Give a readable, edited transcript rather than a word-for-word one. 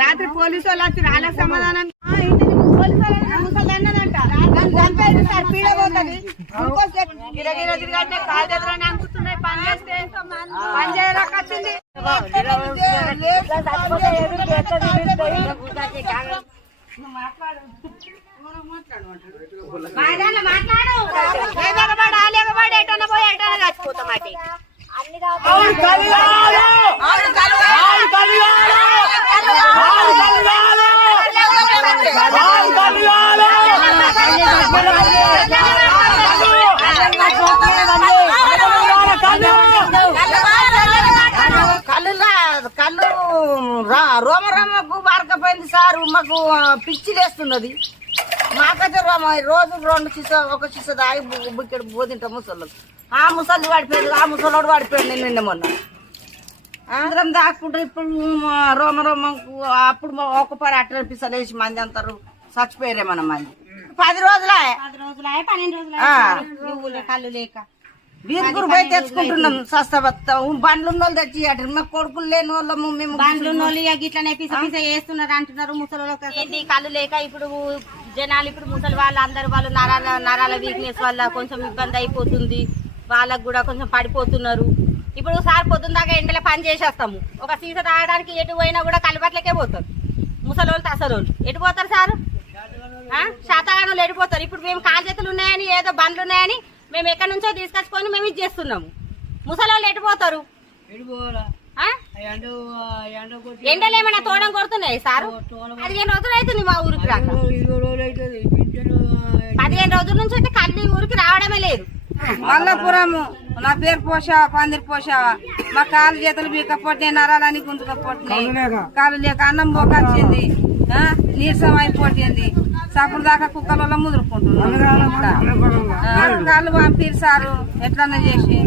రాత్రి పోలీసు వాళ్ళు వచ్చి రాళ్ళ సమాధానం పోలీసు వాళ్ళు ముసలి అన్నదంట చంపేది సార్ పీడ పోతుంది కాళ్ళెదురని అనుకుంటున్నాయి పని చేస్తే పని చేయడానికి వచ్చింది ఎటన్నా పోయి ఎటన్నా చచ్చిపోతాం అంటే కళ్ళు రోమకు మార్కపోయింది సార్. మాకు పిచ్చి లేస్తున్నది. మాకైతే రోజు 2 చిస 1 చిస దాగి ఇక్కడ పోతుంటాం ముసళ్ళు. ఆ ముసలి పడిపోయింది, ఆ ముసలోడు పడిపోయింది నిన్న మొన్న. అందరం దాక్కుంటారు. ఇప్పుడు రోమకు అప్పుడు 1 పరి 8 పిసలు వేసి మంది అంటారు చచ్చిపోయారేమన్న మంది. 10 రోజులే 12 రోజులే కళ్ళు లేక వీరుగురు పోయి తెచ్చుకుంటున్నాం. సస్తబత్త బండ్లు ఉన్న వాళ్ళు తెచ్చి అటు మా కొడుకులు లేని వాళ్ళము మేము బండ్లు ఉన్న వాళ్ళు ఇట్లనే పిస పిస వేస్తున్నారు అంటున్నారు ముసలి కళ్ళు లేక. ఇప్పుడు జనాలు ఇప్పుడు ముసలి వాళ్ళు అందరు వాళ్ళు నరాల వీక్నెస్ వల్ల కొంచెం ఇబ్బంది అయిపోతుంది. వాళ్ళకు కూడా కొంచెం పడిపోతున్నారు. ఇప్పుడు సార్ పొద్దున్న దాకా ఎండలో పని చేసేస్తాము. ఒక సీస తాగడానికి ఎటు పోయినా కూడా కలబట్లకే పోతారు ముసలి వాళ్ళు అసలు వాళ్ళు. ఎటు పోతారు సార్? శాతగానులు ఎడిపోతారు. ఇప్పుడు మేము కాలు చేతులు ఉన్నాయని ఏదో బండ్లు ఉన్నాయని మేము ఎక్కడి నుంచో తీసుకొచ్చుకొని మేము ఇది చేస్తున్నాము. ముసలి వాళ్ళు ఎడిపోతారు. ఎండలు ఏమైనా తోడం కొడుతున్నాయి సార్? 15 రోజులు అవుతుంది మా ఊరికి రాక. 15 రోజుల నుంచి అయితే కళ్ళు ఊరికి రావడమే లేదు. మల్లపురము నా పేరు పోషావా పందిరి పోషావా. మా కాలు చేతులు బీకపోతే నరాలని గుంజుకపోతున్నాయి. కాలు లేక అన్నం పోకొచ్చింది, నీరసం అయిపోతుంది. సప్పుడు దాకా కుక్కలలో ముదురుకుంటున్నాం. కాళ్ళు పంపిరు సారు ఎట్లన్నా చేసి.